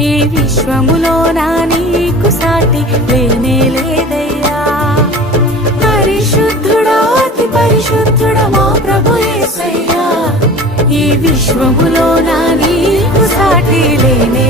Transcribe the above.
ఈ విశ్వములో నా నీకు సాటి లేనే లేదయ్యా. పరిశుద్ధుడా అతి పరిశుద్ధుడా మా ప్రభు యేసయ్యా, ఈ విశ్వములో నా నీకు సాటి లేనే